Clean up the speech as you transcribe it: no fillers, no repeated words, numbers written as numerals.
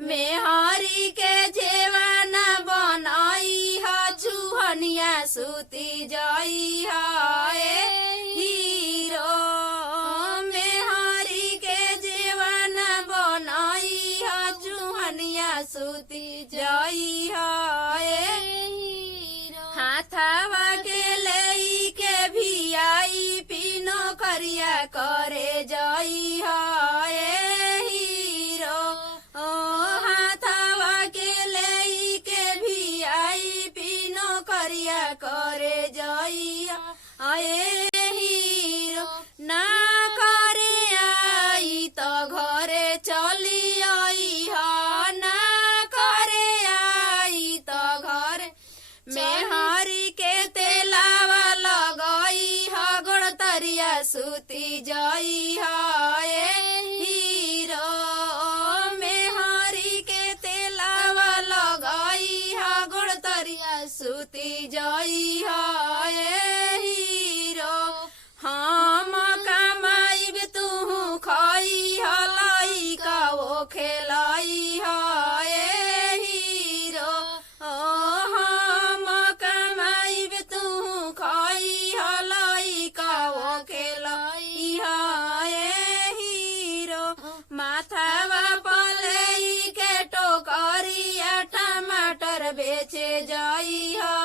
मेहरी के जेवन बनाई ह चूहनिया सूती जाई ह हीरो। मेहरी के जेवन बनाई ह चूहनिया सूती जाई ह हीरो। हाथवा के लेई के भी आई पीनो करिया करे जाई ह हीरो। हाथवा के लेई के भी आई पीनो करिया करे जाई ह हीरो। ना करे आई तो घरे चली आई ह, ना करे आई तो घरे। मेहरी के तेलावा लगाई ह गोड़ तरिया सूती जाई ह हीरो। मेहरी के तेलावा लगाई ह गोड़ तरिया सूती जाई ह हीरो। हम कमाईब तू खाई ह लइका वो खेलाई ह हीरो। हम कमाईब तू खाई ह लइका वो खेलाई ह हीरो। माथावा पलई के टोकरिया टमाटर बेचे जाई ह